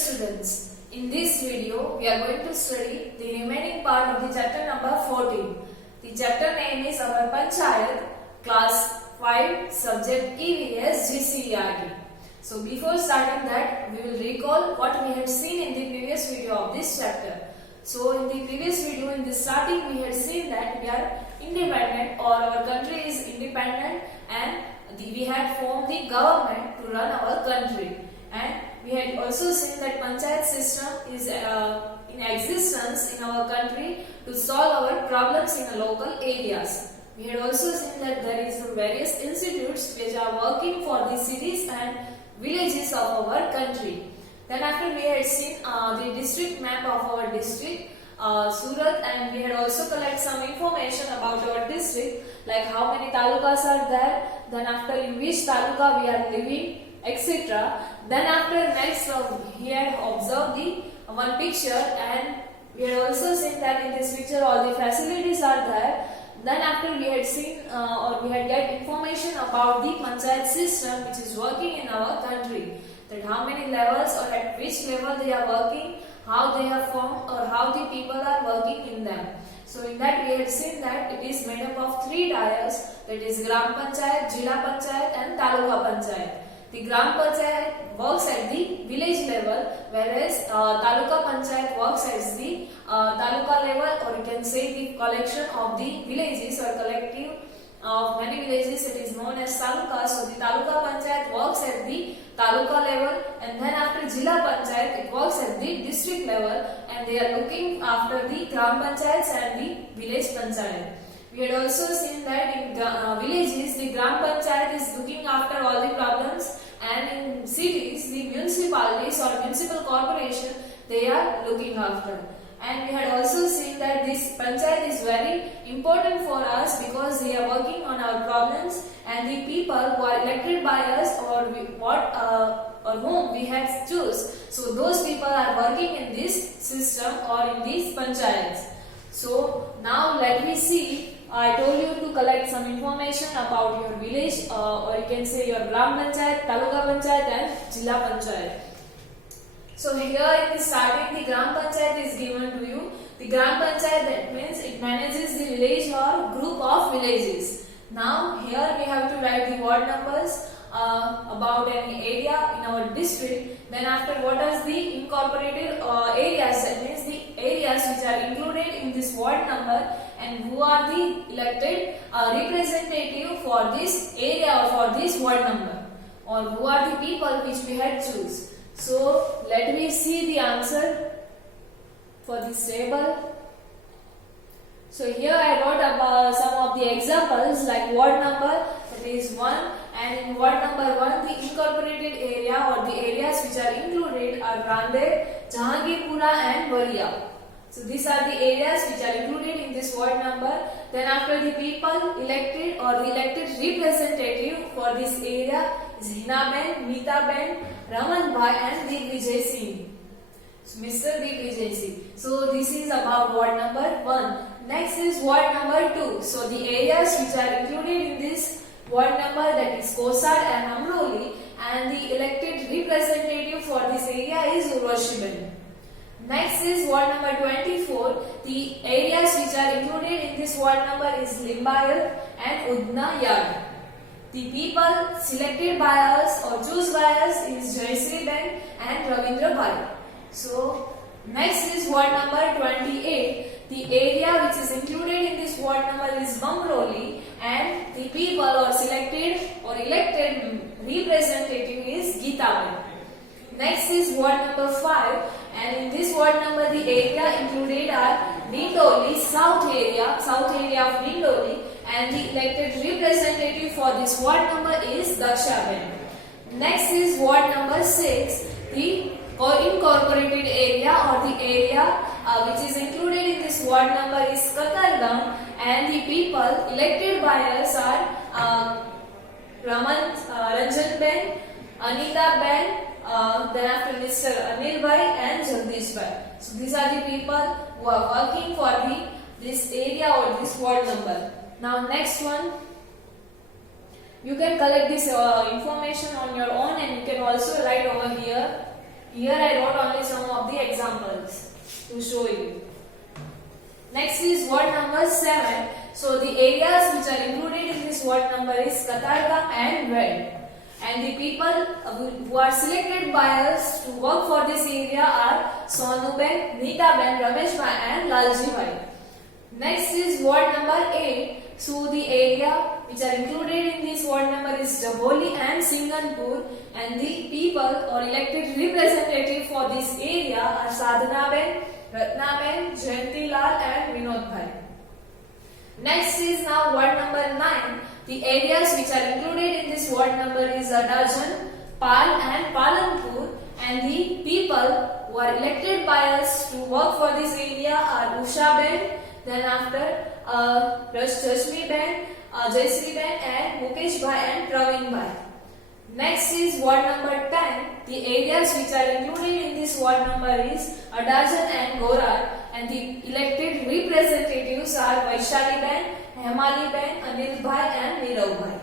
students, in this video we are going to study the remaining part of the chapter number 14. The chapter name is our Panchayat, class 5, subject EVS GCERT. So before starting that, we will recall what we had seen in the previous video of this chapter. So in the previous video, in the starting, we had seen that we are independent, or our country is independent, and we had formed the government to run our country. And we had also seen that Panchayat system is in existence in our country to solve our problems in the local areas. We had also seen that there is various institutes which are working for the cities and villages of our country. Then after we had seen the district map of our district, Surat, and we had also collected some information about our district, like how many talukas are there, then after in which taluka we are living, etc. Then after next we had observed the one picture, and we had also seen that in this picture all the facilities are there. Then after we had seen or we had get information about the Panchayat system which is working in our country, that how many levels or at which level they are working, how they are formed, or how the people are working in them. So in that we had seen that it is made up of 3 tiers, that is Gram Panchayat, Jila Panchayat and Taluka Panchayat. The Gram Panchayat works at the village level, whereas Taluka Panchayat works at the Taluka level, or you can say the collection of the villages or collective of many villages. It is known as Taluka. So the Taluka Panchayat works at the Taluka level, and then after Jila Panchayat it works at the district level, and they are looking after the Gram Panchayats and the village Panchayat. We had also seen that in villages the Gram Panchayat is looking after all the problems, and in cities the municipalities or municipal corporation they are looking after. And we had also seen that this Panchayat is very important for us because they are working on our problems, and the people who are elected by us or whom we have choose, so those people are working in this system or in these Panchayats. So now let me see. I told you to collect some information about your village, or you can say your Gram Panchayat, Taluka Panchayat and Jila Panchayat. So here in the starting, the Gram Panchayat is given to you. The Gram Panchayat, that means it manages the village or group of villages. Now here we have to write the ward numbers about any area in our district. Then after, what are the incorporated areas, that means the areas which are included in this ward number, and who are the elected representative for this area or for this ward number, or who are the people which we had choose. So let me see the answer for this table. So here I wrote about some of the examples, like ward number, that is 1, and in ward number 1 the incorporated area or the areas which are included are Randed, Jahangirpura and Varia. So these are the areas which are included in this ward number. Then after, the people elected or the elected representative for this area is Hinaben, Meetaben, Raman Bhai and Digvijay Singh. So Mr. Digvijay Singh. So this is about ward number 1. Next is ward number 2. So the areas which are included in this ward number, that is Kosar and Amroli, and the elected representative for this area is Urvashiben. Next is ward number 24. The areas which are included in this ward number is Limbayat and Udna Yard. The people selected by us or choose by us is Jaysri Ben and Ravindra Bhai. So next is ward number 28. The area which is included in this ward number is Bamroli, and the people or selected or elected representative is Geeta Ben. Next is ward number 5, and in this ward number the area included are Dindoli, south area of Dindoli, and the elected representative for this ward number is Daksha Ben. Next is ward number 6, the incorporated area or the area which is included in this ward number is Katargam, and the people elected by us are Ranjan Ben, Anita Ben, then after Mr. Anil Bhai and Jagdish Bhai. So these are the people who are working for this area or this ward number. Now next one, you can collect this information on your own, and you can also write over here Here I wrote only some of the examples to show you. Next is ward number 7. So the areas which are included in this ward number is Katarga and Red. And the people who are selected by us to work for this area are Sonuben, Neetaben, Rameshbhai and Laljibhai. Next is ward number 8. So the area which are included in this ward number is Daboli and Singanpur, and the people or elected representative for this area are Sadhanaben, Ratnaben, Jayantilal and Vinodbhai. Next is now ward number 9. The areas which are included in this ward number is Adarjan, Pal and Palanpur, and the people who are elected by us to work for this area are Ushaben, then after Rashmi-ben, Jaysri-ben and Mukesh-bhai and Praveen-bhai. Next is ward number 10. The areas which are included in this ward number is Adarjan and Gorar, and the elected representatives are Vaishali-ben, Hemali-ben, Anil-bhai and Nirav-bhai.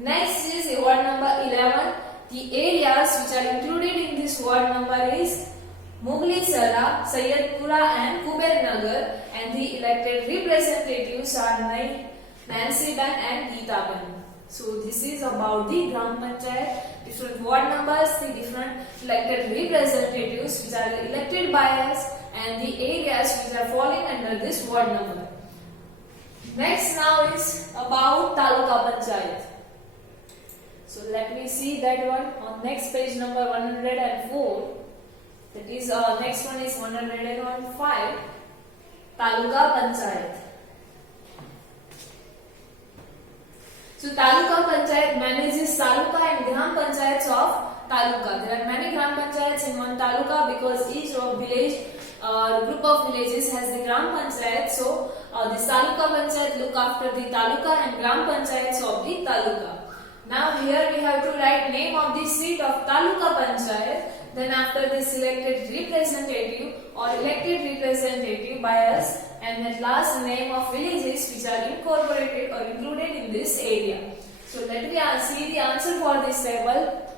Next is ward number 11. The areas which are included in this ward number is Mughli-Sara, Sayyadpura and Kubernagar, and the elected representatives are Nancy-ben and Geeta-ben. So this is about the Gram Panchayat, different ward numbers, the different elected representatives which are elected by us, and the areas which are falling under this ward number. Next now is about Taluka Panchayat. So let me see that one on next page number 104. That is next one is 105. Taluka Panchayat. So Taluka Panchayat manages Taluka and Gram Panchayats of Taluka. There are many Gram Panchayats in one Taluka because each village group of villages has the Gram Panchayat. So this Taluka Panchayat look after the Taluka and Gram Panchayats of the Taluka. Now here we have to write name of the seat of Taluka Panchayat. Then after the selected representative or elected representative by us, and at last name of villages which are incorporated or included in this area. So let me see the answer for this table.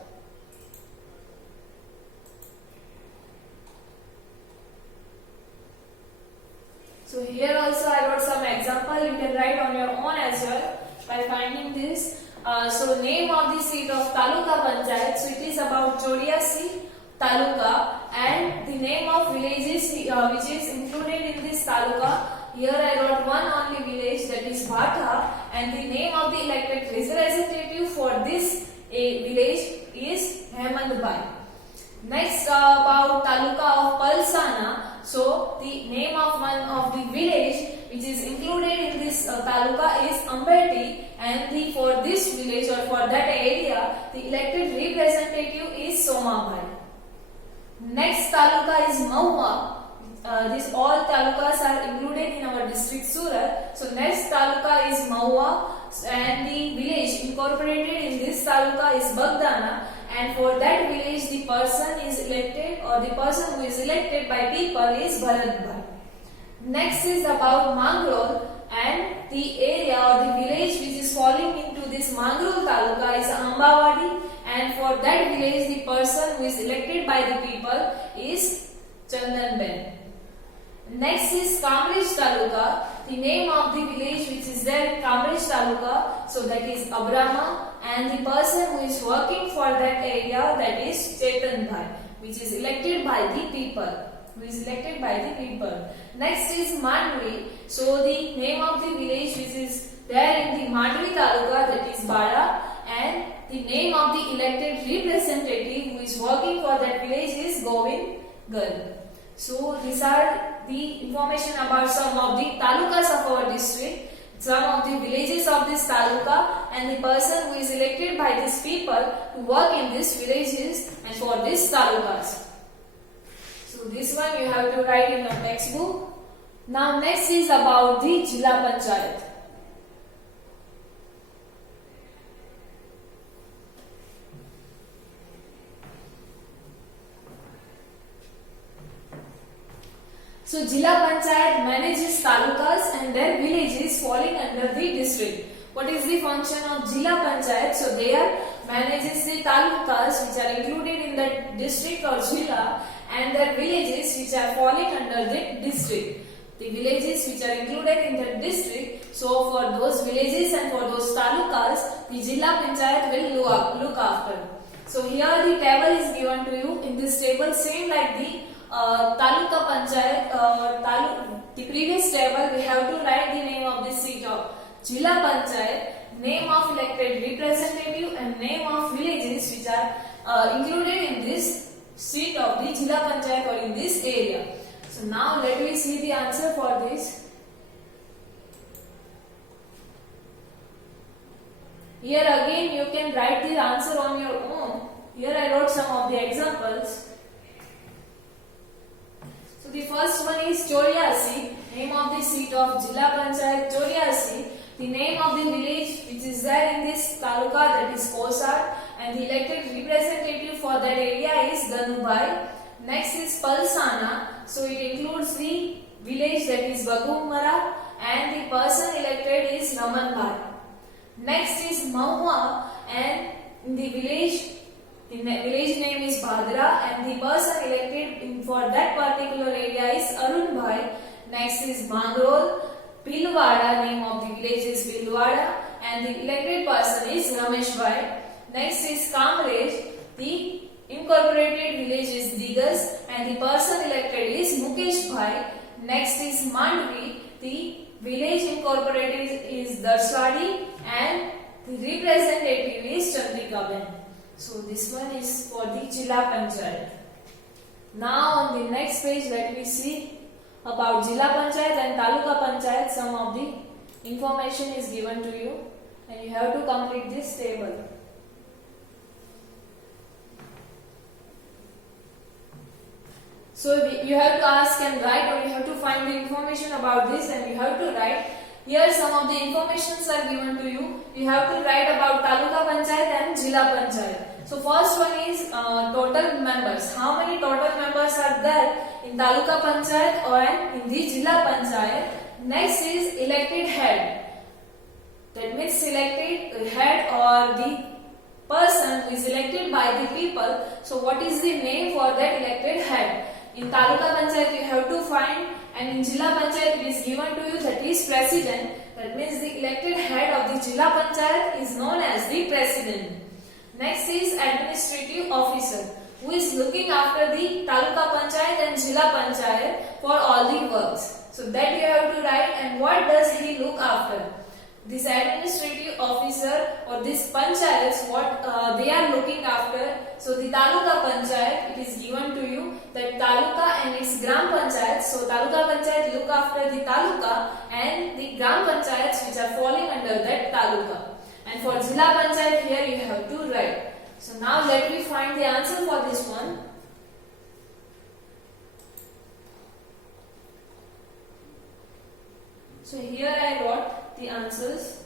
So here also I wrote some example. You can write on your own as well by finding this. So name of the seat of Taluka Panchayat. So it is about Chodiasi Taluka, and the name of villages which is included in this Taluka. Here I wrote one only village, that is Bhatha, and the name of the elected representative for this village is Hemantbhai. Next about Taluka of Palsana. So the name of one of the village which is included in this Taluka is Ambeti, and for this village or for that area the elected representative is Somabhai. Next Taluka is Mahua. These all talukas are included in our district Surat. So next taluka is Mahua, and the village incorporated in this taluka is Bagdana, and for that village the person is elected or the person who is elected by people is Bharatbhai. Next is about Mangrol, and the area or the village which is falling into this Mangrol taluka is Ambawadi, and for that village the person who is elected by the people is Chandanben. Next is Kamrij Taluka, the name of the village which is there in Kamrij Taluka, so that is Abrama, and the person who is working for that area, that is Chetan Bhai, which is elected by the people. Next is Mandvi, so the name of the village which is there in the Mandvi Taluka, that is Bara, and the name of the elected representative who is working for that village is Govind Garg. So these are the information about some of the talukas of our district, some of the villages of this taluka, and the person who is elected by these people to work in these villages and for these talukas. So this one you have to write in your textbook. Now next is about the Jilla Panchayat. So Jilla Panchayat manages talukas and their villages falling under the district. What is the function of Jilla Panchayat? So there manages the talukas which are included in the district or jilla and their villages which are falling under the district. The villages which are included in the district, so for those villages and for those talukas, the Jilla Panchayat will look after. So here the table is given to you. In this table, same like the Taluka Panchayat, the previous table, we have to write the name of the seat of Jilla Panchayat, name of elected representative and name of villages which are included in this seat of the Jilla Panchayat or in this area. So now let me see the answer for this. Here again you can write the answer on your own. Here I wrote some of the examples. So the first one is Choriasi, name of the seat of Jilla Panchayat Choriasi. The name of the village which is there in this taluka, that is Kosar, and the elected representative for that area is Danubai. Next is Palsana, so it includes the village that is Bagumara and the person elected is Ramanbhai. Next is Mahua, and the village name is Bhadra and the person elected for that particular area is Arunbhai. Next is Mangrol, Pilwada, name of the village is Pilwada and the elected person is Rameshbhai. Next is Kamrej, the incorporated village is Digas and the person elected is Mukesh Bhai. Next is Mandvi, the village incorporated is Darswadi and the representative is Chandrika Ben. So this one is for the Jilla Panchayat. Now on the next page let me see about Jilla Panchayat and Taluka Panchayat. Some of the information is given to you and you have to complete this table. So you have to ask and write, or you have to find the information about this and you have to write. Here some of the informations are given to you. You have to write about Taluka Panchayat and Jilla Panchayat. So first one is total members. How many total members are there in Taluka Panchayat or in the Jilla Panchayat? Next is elected head. That means selected head or the person who is elected by the people. So what is the name for that elected head? In Taluka Panchayat you have to find, and in Jilla Panchayat it is given to you, that is president. That means the elected head of the Jilla Panchayat is known as the president. Next is administrative officer, who is looking after the Taluka Panchayat and Jilla Panchayat for all the works. So that you have to write, and what does he look after? This administrative officer or this panchayats, what they are looking after. So the Taluka Panchayat, it is given to you that Taluka and its Gram Panchayat. So Taluka Panchayat look after the Taluka and the Gram Panchayats which are falling under that Taluka. And for Jilla Panchayat here you have to write. So now let me find the answer for this one. So here I wrote the answers.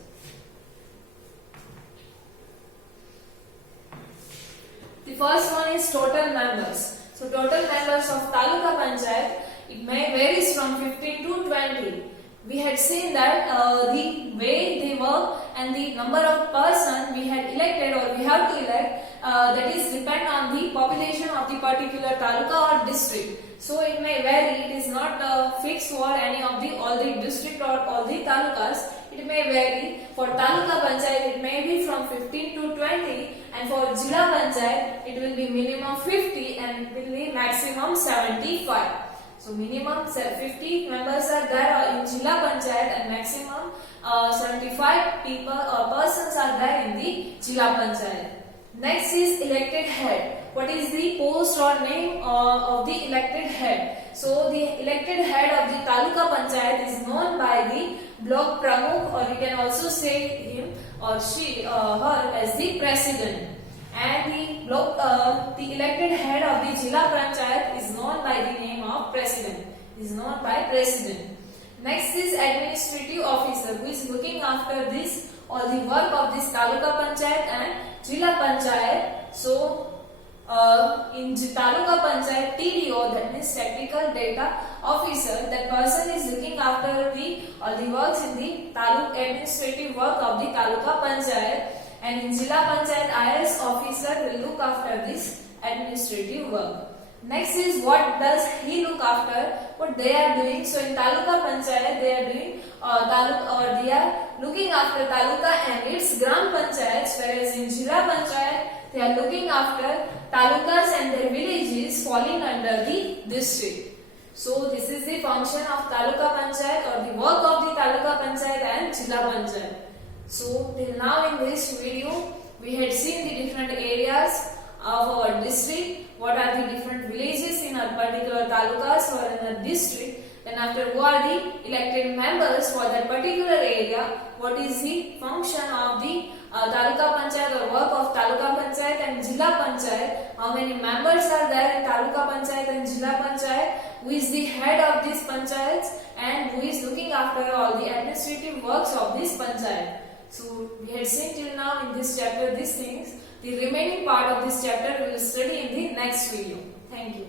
The first one is total members. So total members of Taluka Panchayat, it may varies from 15 to 20. We had seen that the way they work and the number of person we had elected or we have to elect, that is depend on the population of the particular taluka or district. So it may vary. It is not fixed for any of the all the district or all the talukas. It may vary. For Taluka Panchayat it may be from 15 to 20, and for Jilla Panchayat it will be minimum 50 and will be maximum 75. So minimum 50 members are there in Jilla Panchayat and maximum 75 people or persons are there in the Jilla Panchayat. Next is elected head. What is the post or name of the elected head? So the elected head of the Taluka Panchayat is known by the block pramukh, or you can also say him or she her as the president. And the elected head of the Jilla Panchayat is known by the name of president. Is known by president. Next is administrative officer, who is looking after this all the work of this Taluka Panchayat and Jilla Panchayat. So in Taluka Panchayat, TDO, that means technical data officer, that person is looking after all the works in the administrative work of the Taluka Panchayat. and in Jilla Panchayat IAS officer will look after this administrative work. Next is what does he look after, what they are doing. So in Taluka Panchayat they are doing they are looking after Taluka and its Gram Panchayats, whereas in Jilla Panchayat they are looking after Talukas and their villages falling under the district. So this is the function of Taluka Panchayat or the work of the Taluka Panchayat and Jilla Panchayat. So till now in this video we had seen the different areas of our district, what are the different villages in a particular talukas or in a district, then after who are the elected members for that particular area, what is the function of the Taluka Panchayat or work of Taluka Panchayat and Jilla Panchayat, how many members are there in Taluka Panchayat and Jilla Panchayat, who is the head of these panchayats and who is looking after all the administrative works of this panchayat. So we had seen till now in this chapter these things. The remaining part of this chapter we will study in the next video. Thank you.